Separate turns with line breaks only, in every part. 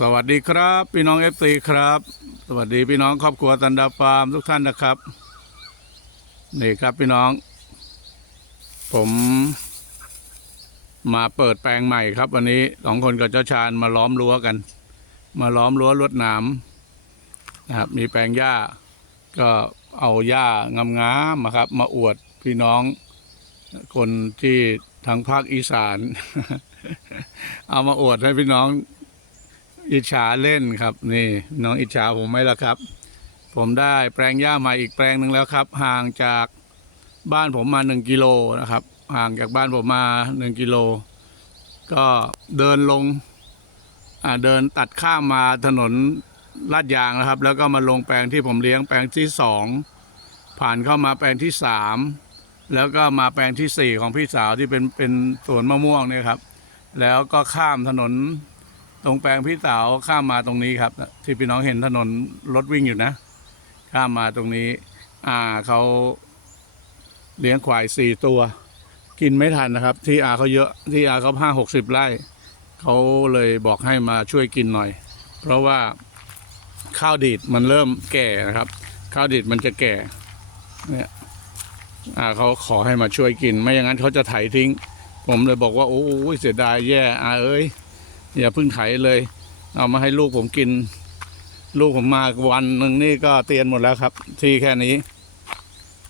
สวัสดีครับ พี่น้องเอฟซีครับ สวัสดีพี่น้องครอบครัวตันดาฟาร์มทุกท่านนะครับ นี่ครับพี่น้อง ผมมาเปิดแปลงใหม่ครับ วันนี้สองคนกับเจ้าชาญมาล้อมรั้วกัน มาล้อมรั้วลวดหนามนะครับ มีแปลงหญ้า ก็เอาหญ้างามๆมาครับ มาอวดพี่น้อง คนที่ทางภาคอีสาน เอามาอวดให้พี่น้อง อิจฉาเล่นครับ นี่น้องอิจฉาผมไหมล่ะครับ ผมได้แปลงหญ้าใหม่อีกแปลงหนึ่งแล้วครับ ห่างจากบ้านผมมาหนึ่งกิโลนะครับ ห่างจากบ้านผมมาหนึ่งกิโลก็เดินลงอ่าเดินตัดข้ามมาถนนลาดยางนะครับ แล้วก็มาลงแปลงที่ผมเลี้ยงแปลงที่สองผ่านเข้ามาแปลงที่สามแล้วก็มาแปลงที่สี่ของพี่สาวที่เป็นเป็นสวนมะม่วงเนี่ยครับ แล้วก็ข้ามถนน ตรงแปลงพี่สาวข้ามมาตรงนี้ครับ ที่พี่น้องเห็นถนนรถวิ่งอยู่นะ ข้ามมาตรงนี้อ่าเขาเลี้ยงควายสี่ตัว กินไม่ทันนะครับ ที่อาเขาเยอะที่อาเขาห้าหกสิบไร่เขาเลยบอกให้มาช่วยกินหน่อย เพราะว่าข้าวดีดมันเริ่มแก่นะครับ ข้าวดีดมันจะแก่เนี่ยอ่าเขาขอให้มาช่วยกิน ไม่อย่างนั้นเขาจะไถทิ้ง ผมเลยบอกว่า โอ้ยเสียดายแย่อาเอ้ย อย่าพิ่งไถเลย เอามาให้ลูกผมกิน ลูกผมมาวันหนึ่งนี่ก็เตียนหมดแล้วครับ ที่แค่นี้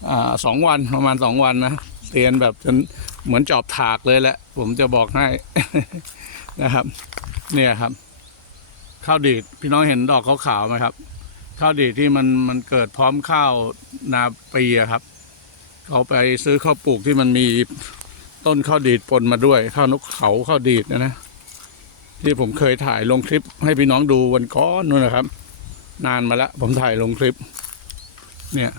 อ่าสองวันประมาณสองวันนะเตียนแบบจนเหมือนจอบถากเลยแหละ ผมจะบอกให้นะครับ เนี่ยครับข้าวดีดพี่น้องเห็นดอกขาวๆไหมครับข้าวดีดที่มันมันเกิดพร้อมข้าวนาปีครับเขาไปซื้อข้าวปลูกที่มันมีต้นข้าวดีดปนมาด้วยข้าวนกเขาข้าวดีดนะนะ ที่ผมเคยถ่ายลงคลิปให้พี่น้องดูวันก้อนนู่นนะครับ นานมาแล้วผมถ่ายลงคลิป เนี่ย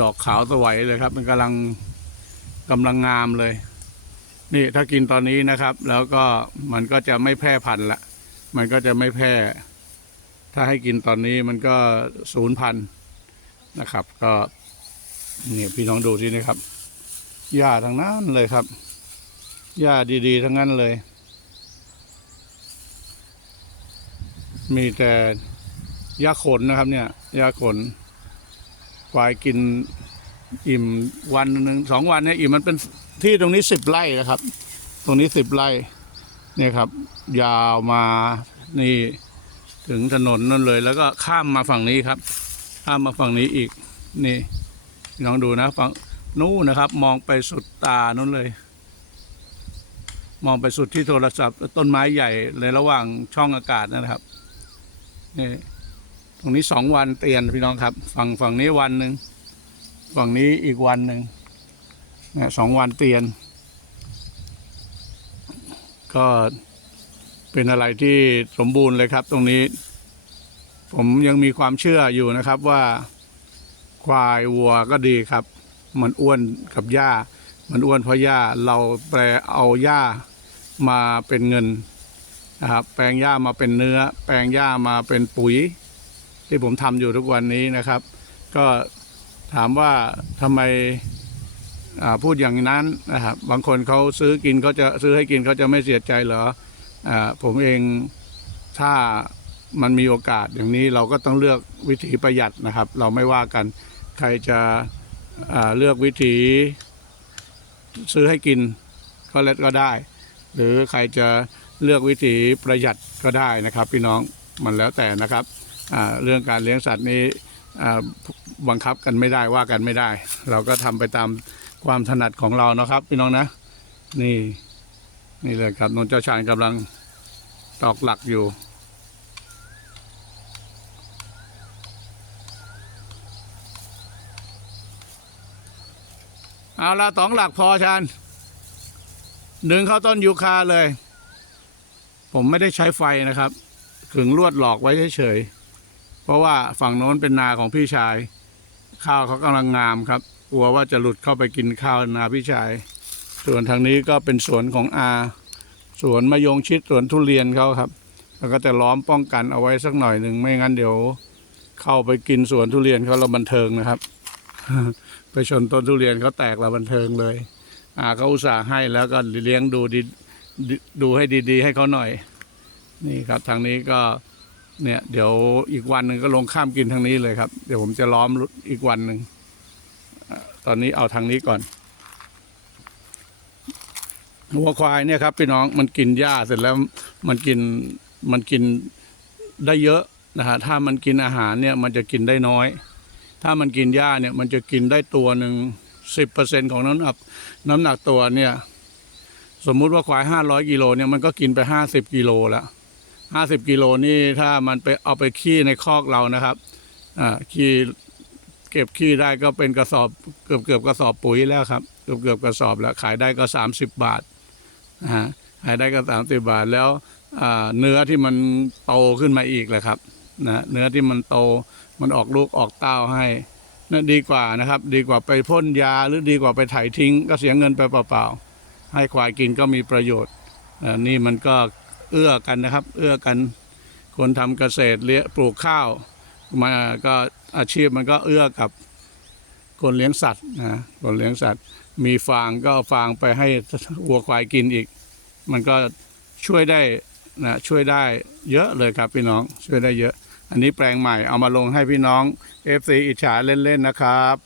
ดอกขาวสวยเลยครับ มันกำลังกำลังงามเลย นี่ถ้ากินตอนนี้นะครับ แล้วก็มันก็จะไม่แพร่พันธุ์ละ มันก็จะไม่แพร่ ถ้าให้กินตอนนี้มันก็ศูนย์พันธุ์นะครับ ก็เนี่ยพี่น้องดูที่นี่ครับหญ้าทั้งนั้นเลยครับหญ้าดี ๆ ทั้งนั้นเลย มีแต่หญ้าขนนะครับเนี่ยหญ้าขนควายกินอิ่มวันหนึ่งสองวันเนี่ยอิ่มมันเป็นที่ตรงนี้สิบไร่นะครับ ตรงนี้สิบไร่เนี่ยครับ ยาวมานี่ถึงถนนนั่นเลย แล้วก็ข้ามมาฝั่งนี้ครับ ข้ามมาฝั่งนี้อีก นี่พี่น้องดูนะฝั่งนู้นนะครับ มองไปสุดตานู้นเลย มองไปสุดที่โทรศัพท์ ต้นไม้ใหญ่ในระหว่างช่องอากาศนะครับ นี่ตรงนี้สองวันเตียนพี่น้องครับ ฝั่งฝั่งนี้วันหนึ่งฝั่งนี้อีกวันหนึ่งนะสองวันเตียน ก็เป็นอะไรที่สมบูรณ์เลยครับ ตรงนี้ ผมยังมีความเชื่ออยู่นะครับว่าควายวัวก็ดีครับ มันอ้วนกับหญ้า มันอ้วนเพราะหญ้าเราแปลเอาหญ้ามาเป็นเงิน นะครับ แปลงหญ้ามาเป็นเนื้อ แปลงหญ้ามาเป็นปุ๋ย ที่ผมทำอยู่ทุกวันนี้นะครับ ก็ถามว่าทำไมพูดอย่างนั้นนะครับ บางคนเขาซื้อกินเขาจะซื้อให้กินเขาจะไม่เสียใจเหรออผมเองถ้ามันมีโอกาสอย่างนี้เราก็ต้องเลือกวิธีประหยัดนะครับ เราไม่ว่ากันใครจะเลือกวิธีซื้อให้กินก็เล็ดก็ได้ หรือใครจะ เลือกวิธีประหยัดก็ได้นะครับ พี่น้องมันแล้วแต่นะครับเรื่องการเลี้ยงสัตว์นี้บังคับกันไม่ได้ว่ากันไม่ได้ เราก็ทำไปตามความถนัดของเรานะครับ พี่น้องนะ นี่นี่เลยครับนนเจ้าชายกำลังตอกหลักอยู่ เอาละตองหลักพอชานดึงเข้าต้นยูคาเลย ผมไม่ได้ใช้ไฟนะครับ ขึงลวดหลอกไว้เฉยๆเพราะว่าฝั่งโน้นเป็นนาของพี่ชาย ข้าวเขากำลังงามครับกลัวว่าจะหลุดเข้าไปกินข้าวนาพี่ชาย ส่วนทางนี้ก็เป็นสวนของอาสวนมะยงชิดสวนทุเรียนเขาครับแล้วก็จะล้อมป้องกันเอาไว้สักหน่อยหนึ่งไม่งั้นเดี๋ยว เข้าไปกินสวนทุเรียนเขาเราบันเทิงนะครับ ไปชนต้นทุเรียนเขาแตกเราบันเทิงเลยอาเขาอุตส่าห์ให้แล้วก็เลี้ยงดูดี ดูให้ดีๆ ให้เขาหน่อย นี่ครับทางนี้ก็เนี่ยเดี๋ยวอีกวันหนึ่งก็ลงข้ามกินทางนี้เลยครับ เดี๋ยวผมจะล้อมอีกวันหนึ่งตอนนี้เอาทางนี้ก่อนวัวควายเนี่ยครับพี่น้องมันกินหญ้าเสร็จแล้วมันกินมันกินได้เยอะนะฮะถ้ามันกินอาหารเนี่ยมันจะกินได้น้อย ถ้ามันกินหญ้าเนี่ยมันจะกินได้ตัวหนึ่งสิบเปอร์เซ็นของน้ำหนักน้ำหนักตัวเนี่ย สมมุติว่าควายห้าร้อยกิโลเนี่ยมันก็กินไปห้าสิบกิโลแล้วห้าสิบกิโลนี่ถ้ามันไปเอาไปขี้ในคอกเรานะครับอ่าขี้เก็บขี้ได้ก็เป็นกระสอบเกือบเกือบกระสอบปุ๋ยแล้วครับ เกือบเกือบกระสอบแล้ว ขายได้ก็สามสิบบาทนะฮะขายได้ก็สามสิบบาทแล้วเนื้อที่มันโตขึ้นมาอีกแหละครับนะเนื้อที่มันโตมันออกลูกออกเต้าให้นั่นดีกว่านะครับ ดีกว่าไปพ่นยาหรือดีกว่าไปไถทิ้ง ก็เสียเงินไปเปล่าๆ ให้ควายกินก็มีประโยชน์อ่านี่มันก็เอื้อกันนะครับ เอื้อกันคนทำเกษตรเลี้ยงปลูกข้าวมาก็อาชีพมันก็เอื้อกับคนเลี้ยงสัตว์นะคนเลี้ยงสัตว์ มีฟางก็ฟางไปให้วัวควายกินอีก มันก็ช่วยได้นะช่วยได้เยอะเลยครับพี่น้องช่วยได้เยอะ อันนี้แปลงใหม่เอามาลงให้พี่น้อง FC อิจฉาเล่นๆนะครับ